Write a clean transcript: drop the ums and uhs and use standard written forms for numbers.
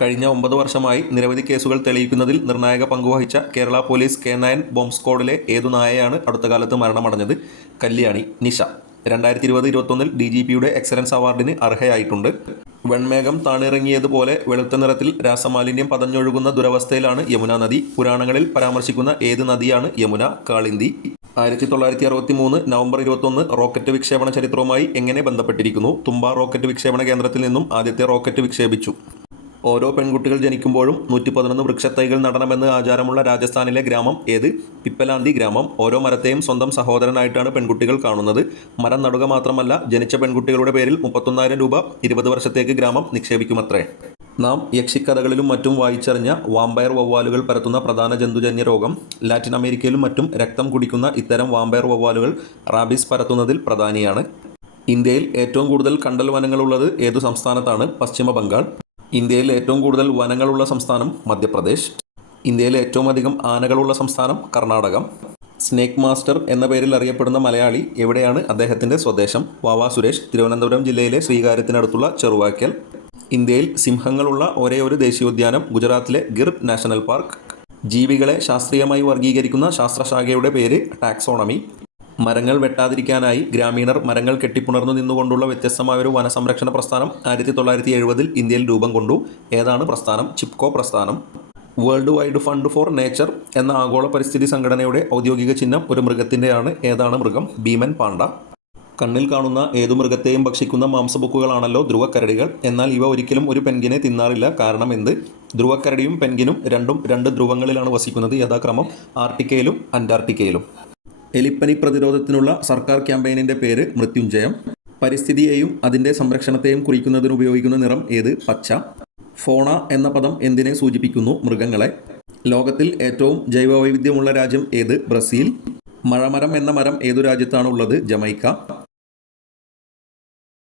കഴിഞ്ഞ 9 വർഷമായി നിരവധി കേസുകൾ തെളിയിക്കുന്നതിൽ നിർണായക പങ്കുവഹിച്ച കേരള പോലീസ് K9 ബോംബ് സ്ക്വാഡിലെ ഏതു നായയാണ് അടുത്ത കാലത്ത് മരണമടഞ്ഞത്? കല്യാണി നിഷ 2020-21 DGPയുടെ എക്സലൻസ് അവാർഡിന് അർഹയായിട്ടുണ്ട്. വെൺമേഘം താണിറങ്ങിയതുപോലെ വെളുത്ത നിറത്തിൽ രാസമാലിന്യം പതഞ്ഞൊഴുകുന്ന ദുരവസ്ഥയിലാണ് യമുന നദി. പുരാണങ്ങളിൽ പരാമർശിക്കുന്ന ഏത് നദിയാണ് യമുന? കാളിന്തി. 1963 നവംബർ 21 റോക്കറ്റ് വിക്ഷേപണ ചരിത്രവുമായി എങ്ങനെ ബന്ധപ്പെട്ടിരിക്കുന്നു? തുമ്പ റോക്കറ്റ് വിക്ഷേപണ കേന്ദ്രത്തിൽ നിന്നും ആദ്യത്തെ റോക്കറ്റ് വിക്ഷേപിച്ചു. ഓരോ പെൺകുട്ടികൾ ജനിക്കുമ്പോഴും 111 വൃക്ഷത്തൈകൾ നടണമെന്ന് ആചാരമുള്ള രാജസ്ഥാനിലെ ഗ്രാമം ഏത്? പിപ്പലാന്തി ഗ്രാമം. ഓരോ മരത്തെയും സ്വന്തം സഹോദരനായിട്ടാണ് പെൺകുട്ടികൾ കാണുന്നത്. മരം നടുക മാത്രമല്ല, ജനിച്ച പെൺകുട്ടികളുടെ പേരിൽ 31,000 രൂപ 20 വർഷത്തേക്ക് ഗ്രാമം നിക്ഷേപിക്കുമത്രേ. നാം യക്ഷിക്കഥകളിലും മറ്റും വായിച്ചറിഞ്ഞ വാമ്പയർ വവ്വാലുകൾ പരത്തുന്ന പ്രധാന ജന്തുജന്യ രോഗം. ലാറ്റിൻ അമേരിക്കയിലും മറ്റും രക്തം കുടിക്കുന്ന ഇത്തരം വാമ്പയർ വവ്വാലുകൾ റാബീസ് പരത്തുന്നതിൽ പ്രധാനിയാണ്. ഇന്ത്യയിൽ ഏറ്റവും കൂടുതൽ കണ്ടൽ വനങ്ങളുള്ളത് ഏതു സംസ്ഥാനത്താണ്? പശ്ചിമ ബംഗാൾ. ഇന്ത്യയിൽ ഏറ്റവും കൂടുതൽ വനങ്ങളുള്ള സംസ്ഥാനം മധ്യപ്രദേശ്. ഇന്ത്യയിൽ ഏറ്റവും അധികം ആനകളുള്ള സംസ്ഥാനം കർണാടകം. സ്നേക്ക് മാസ്റ്റർ എന്ന പേരിൽ അറിയപ്പെടുന്ന മലയാളി എവിടെയാണ് അദ്ദേഹത്തിൻ്റെ സ്വദേശം? വാവാ സുരേഷ്, തിരുവനന്തപുരം ജില്ലയിലെ ശ്രീകാര്യത്തിനടുത്തുള്ള ചെറുവായ്ക്കൽ. ഇന്ത്യയിൽ സിംഹങ്ങളുള്ള ഒരേയൊരു ദേശീയോദ്യാനം ഗുജറാത്തിലെ ഗിർ നാഷണൽ പാർക്ക്. ജീവികളെ ശാസ്ത്രീയമായി വർഗീകരിക്കുന്ന ശാസ്ത്രശാഖയുടെ പേര് ടാക്സോണമി. മരങ്ങൾ വെട്ടാതിരിക്കാനായി ഗ്രാമീണർ മരങ്ങൾ കെട്ടിപ്പുണർന്നു നിന്നുകൊണ്ടുള്ള വ്യത്യസ്തമായൊരു വനസംരക്ഷണ പ്രസ്ഥാനം 1970 ഇന്ത്യയിൽ രൂപം കൊണ്ടു. ഏതാണ് പ്രസ്ഥാനം? ചിപ്കോ പ്രസ്ഥാനം. World wide fund for nature എന്ന ആഗോള പരിസ്ഥിതി സംഘടനയുടെ ഔദ്യോഗിക ചിഹ്നം ഒരു മൃഗത്തിൻ്റെയാണ്. ഏതാണ് മൃഗം? ഭീമൻ പാണ്ട. കണ്ണിൽ കാണുന്ന ഏതു മൃഗത്തെയും ഭക്ഷിക്കുന്ന മാംസബുക്കുകളാണല്ലോ ധ്രുവക്കരടികൾ. എന്നാൽ ഇവ ഒരിക്കലും ഒരു പെൻഗിനെ തിന്നാറില്ല. കാരണം എന്ത്? ധ്രുവക്കരടിയും പെൻഗിനും രണ്ടും രണ്ട് ധ്രുവങ്ങളിലാണ് വസിക്കുന്നത്, യഥാക്രമം ആർട്ടിക്കയിലും അന്റാർട്ടിക്കയിലും. എലിപ്പനി പ്രതിരോധത്തിനുള്ള സർക്കാർ ക്യാമ്പയിനിൻ്റെ പേര് മൃത്യുഞ്ജയം. പരിസ്ഥിതിയെയും അതിൻ്റെ സംരക്ഷണത്തെയും കുറിക്കുന്നതിന് ഉപയോഗിക്കുന്ന നിറം ഏത്? പച്ച. ഫോണ എന്ന പദം എന്തിനെ സൂചിപ്പിക്കുന്നു? മൃഗങ്ങളെ. ലോകത്തിൽ ഏറ്റവും ജൈവവൈവിധ്യമുള്ള രാജ്യം ഏത്? ബ്രസീൽ. മഴമരം എന്ന മരം ഏതു രാജ്യത്താണ് ഉള്ളത്? ജമൈക്ക.